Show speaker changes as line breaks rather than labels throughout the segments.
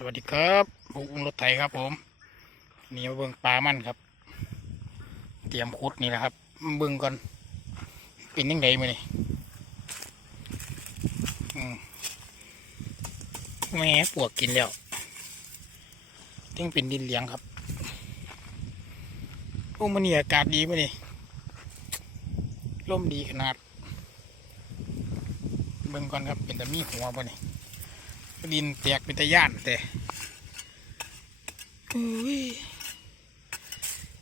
สวัสดีครับผมอุ้งรถไถครับผมนี่มาเบิ่งปลามันครับ เตรียมขุดนี่แหละครับมาเบิ่งก่อนเป็นยังไงมาเนี่อืมแหม่ปวกกินแล้วทิ้งเป็นดินเหลียงครับโอ้มันนี่อากาศดีมาเนี่ร่มดีขนาด เบิ่งก่อนครับเป็นแต่มีหัวป่ะนี่ ดินแตกเป็นตะย่านแต่อุ้ย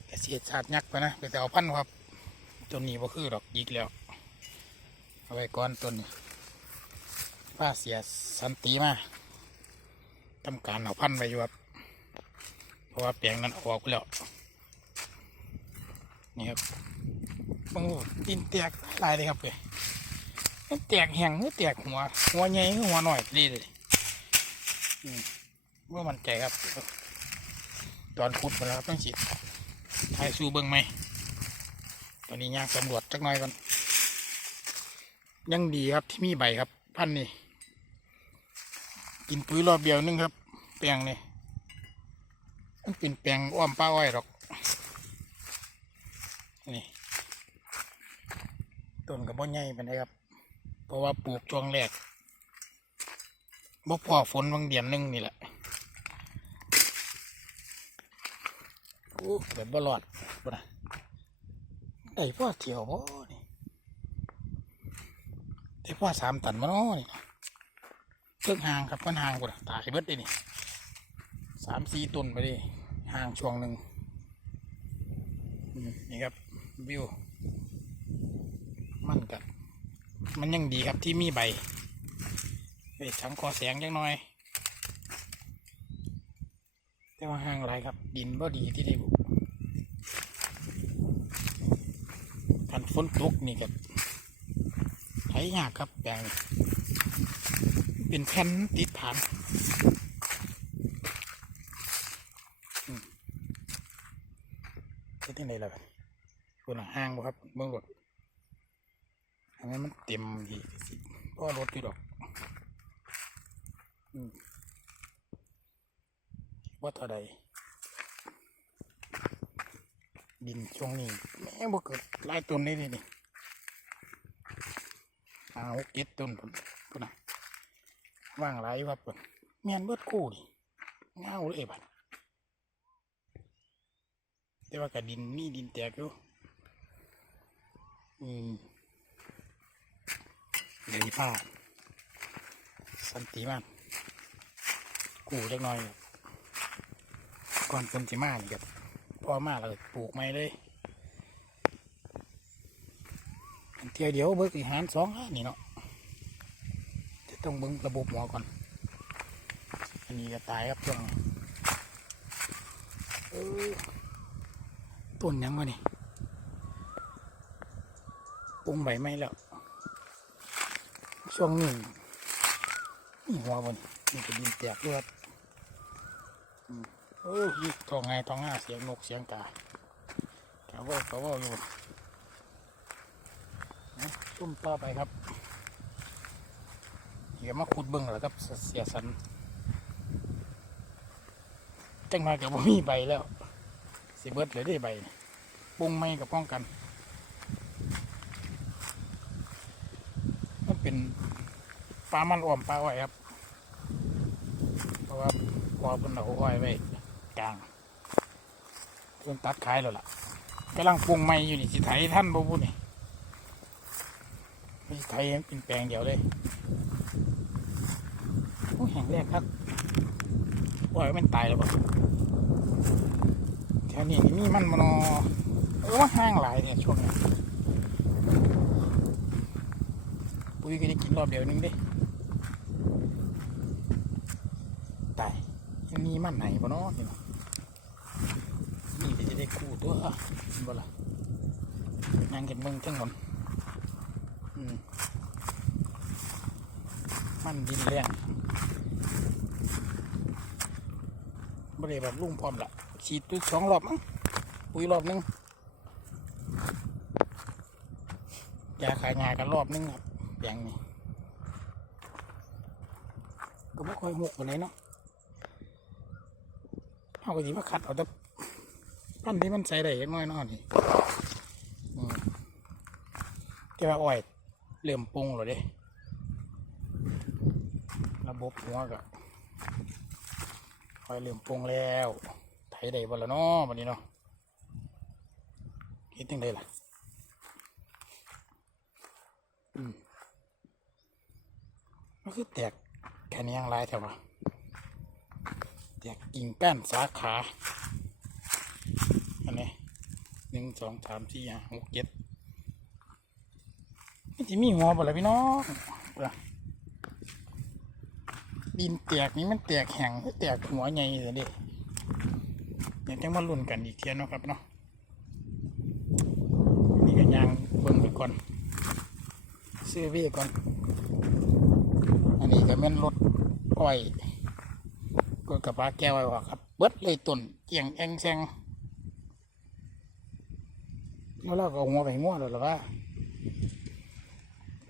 กระเสียดชาติยักษ์ไปนะไปแต่เอาพันธุ์ครับต้นนี้บ่คือดอกยิกแล้ว เอาไว้ก่อนต้นนี้ป้าเสียสันติมาทำการเอาพันธุ์ไว้อยู่ครับ เพราะว่าแปลงนั้นออกแล้วนี่ครับโอ้ดินแตกลายเลยครับเลยมันแตกแห้งหรือแตกหัว หัวใหญ่หรือหัวหน่อยดีเลย ว่ามันใจครับ ตอนพุดมาแล้วครับต้องฉีดถ่ายสู้เบิ้งไหมตอนนี้ย่างสำรวจจักหน่อยก่อนยังดีครับที่มีใบครับ พันนี่กินปุ๋ยรอบเดียวนึงครับ แปลงนี่มันเป็นแปลงอ้อมป้าอ้อยหรอก นี่ต้นกับบ่ใหญ่เป็นไรครับ เพราะว่าปลูกช่วงแรก บ่พอฝนบางเดือนหนึงนี่แหละ โอ้เดี๋ยวบ่รอดบ่นะได้พ่อเที่ยวบ่นี่ได้พ่อสามตันมาเนาะนี่นะเครื่องห่างครับมันห่างบ่นะตายเบิดเลยนี่สามสี่ต้นไปดิห่างช่วงหนึ่งอืมนี่ครับวิว มันกับมันยังดีครับที่มีใบ ไปสังคอแสงจังหน่อย แต่ว่าห่างไรครับ ดินบ่ดีที่ได้บุคันฝนตกนี่กับใช้ยากครับแปลงเป็นแผ่นติดฐานที่ไหนล่ะคนห่างบ่ครับเบื้องหลดอันนั้นมันเต็มอีกพ่อรถอยู่ดอก ว่าเท่าใดดินช่วงนี้แม่บ่เกิดหลายต้นเลยนี่นี่หาหกเจ็ดต้นพุ่นพุ่นนะว่างหลายอยู่ครับพุ่นเมียนเบิดคู่นี่เงาเลยบัดแต่ว่ากับดินนี่ดินแตกอยู่อืมเดี๋ยวนี้ผ้าสันติมา กูเล็กน้อยก่อนคนจิมานี่ครับพ่อมาเลยปลูกไม้เลยเที่ยวเดียวเบิกอีหารสองล้านี่เนาะจะต้องเบิ้งระบบหมอก่อน อันนี้จะตายครับช่วงต้นยังวะนี่ปรุงใบไม้แล้วช่วงนี้นี่หัวบน นี่ก็ดินแตกเลือดอืมโอ้ยทองไงทองห้าเสียงนกเสียงกาขาว่าเขาว่าอยู่นะซุ่มต่อไปครับเดี๋ยวมาขุดเบิ้งแล้วครับเสียสันจังมากับว่ามีใบแล้วสิเบิดเลยได้ใบปรุงไม่กับป้องกัน มันเป็นปลามันอ้อมปลาอ้อยครับะว่าพอเป็นเอาอ้อยไว้กลางเพิ่นตัดขายแล้วล่ะกำลังปรุงใหม่อยู่นี่สิไถท่านบ่บุนี่ไม่ไถให้มันเป็นแปลงเดียวเลยโอ้แห่งแรกครับอ้อยมันตายแล้วบ่แถวนี้นี่มีมันมานเออว่าห้างหลายเนี่ยช่วงนี้ปุ้ยก็จะกินรอบเดียวนึงเดิตายยัง มีมันไหนบ่เนาะนี่เนาะนี่เดี๋ยวจะได้คู่ตัวบ่ล่ะนั่งกันเบิ่งทั้งหมดอืมมันดินแรงบ่ได้แบบลุ่งพร้อมละฉีดตัวสองรอบมั้งปุ๋ยรอบหนึงยาขายงากันรอบหนึงครับแปลงนี่ก็ไม่ค่อยหกกว่าไหนเนาะ เอาก็สิมาคัดเอาแต่ปั้นที่มันใส่ได้เล็กน้อยเนอนนี่แต่ว่าอ้อยเริ่มปรุงแล้วเด้ระบบหัวก็อ้อยเริ่มปรุงแล้วไถได้บ่ละเนาะวันนี้เนาะคิดยังไงล่ะอืมมันคือแตกแค่นี้ยังไรแต่ว่า แตกกิ่งก้านสาขา อันนี้หนึ่งสองสามสี่ห้าหกเจ็ดนี่จะมีหัวบ่ล่ะพี่น้องเบิ่งดินแตกนี่มันแตกแห้งแตกหัวใหญ่เลยเดิเดี๋ยวจะมาลุ้นกันอีกเทียนเนาะครับเนาะนี่ก็ยางเบิ่งไปก่อนซื้อเวีก่อน อันนี้ก็แม่นรถอ้อย ก็กระบะแก้วไว้ว่าครับ เบิดเลยต้นเกียงแองแซงเมื่อเราก็เอาหัวไปง่วแล้วหรอว่า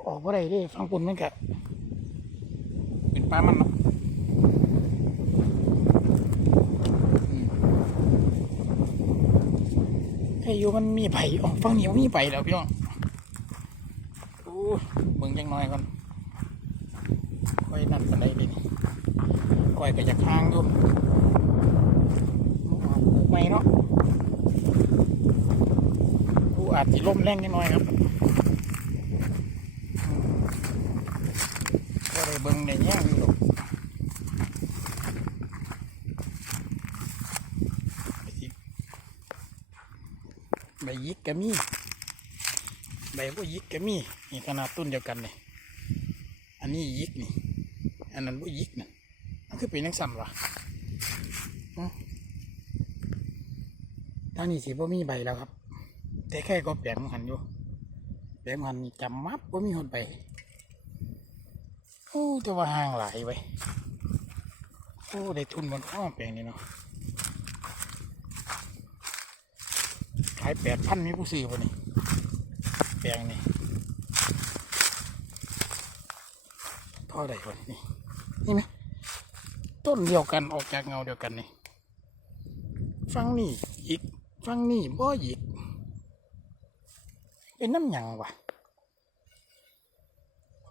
ออกว่าไรดิฟังปุ่นมันกะเป็นปลามันเนาะไอ้ยูมันมีไผ่อ๋อฟังนี้มันมีไผ่แล้วพี่น้องโอ้เบิ่งยังน้อยก่อนค่อยนั่นกันได้ดิ ค่อยก็จะค้างอยู่ปลูกไม่เนาะดูอาจจะล่มแรงนิดหน่อยครับก็ได้เบิ่งในแง่อยู่หรอกใบยิกก็มีใบพวกยิกก็มีนี่ขนาดต้นเดียวกันเลยอันนี้ยิกนี่ อันนั้นบ่ยิกนะมัน คือเป็นนักสั่นวะฮะทางนี้สิบ่มีใบแล้วครับ แต่แค่ก็แปลงหันอยู่แปลงหันจำมับบ่มีหนใบโอ้แต่ว่าห่างหลายไว้โอ้ได้ทุนบนข้อแปลงนี่เนาะขายแปดพันมีผู้ซื้อป่ะนี่แปลงนี่เท่าไหร่วะนี่นี่ไหม ต้นเดียวกันออกจากเงาเดียวกันนี่ฟังนี่อีกฟังนี่บ่อีกเป็นน้ำหยังวะ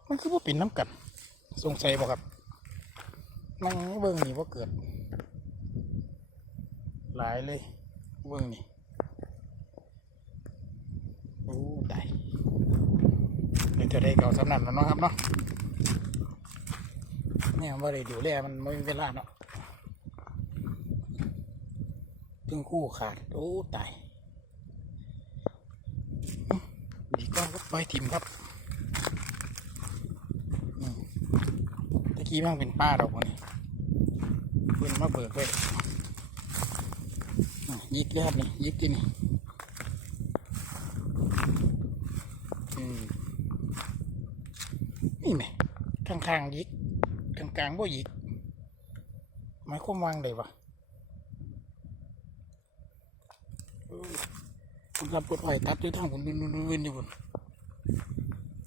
มันคือว่าเป็นน้ำกันสงสัยบ่ครับนั่งเบิ่งนี่ว่าเกิด หลายเลยเบิ่งนี่โอ้ได้เดี๋ยวจะได้เก่าสำนักแล้วเนาะครับเนาะ เนี่ยว่าได้ดูแลมันไม่มีเวลาเนาะเพิ่งคู่ขาด โอ้ ตาย ดีก้อนก็ปล่อยทิมครับอืมตะกี้มันเป็นป้าดอกวะนี่เพิ่นมาเบิกไว้ยิกเลยครับนี่ยิกที่นี่นี่ไหมข้างๆยิก กลางกลางๆบ่หยิกหมายความวางเลยวะเออผมรับกดไว้ตัดด้วยทางผมนู่นๆๆอยู่บน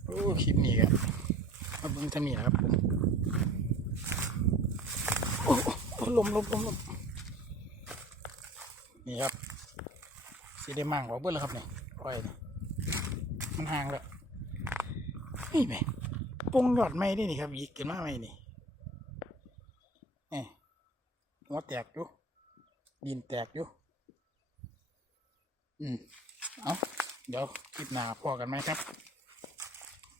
โอ้คลิปนี้อะมาเบิ่งทำนี่นะครับผมโอ้ลมลมลมลมนี่ครับสีได้มั่งกว่าเบิ้ลแล้วครับเนี่ยไว้นี่มันห่างแล้วนี่ไหมปรุงยอดไม่ได้นี่ครับหยิกขึ้นมาไหมนี่ หัวแตกอยู่ดินแตกอยู่ อืม เอาเดี๋ยวคลิปหน้าพอกันไหมครับ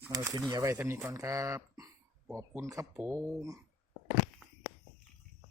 เอาทีนี้เอาไว้ทำนี้ก่อนครับ ขอบคุณครับผม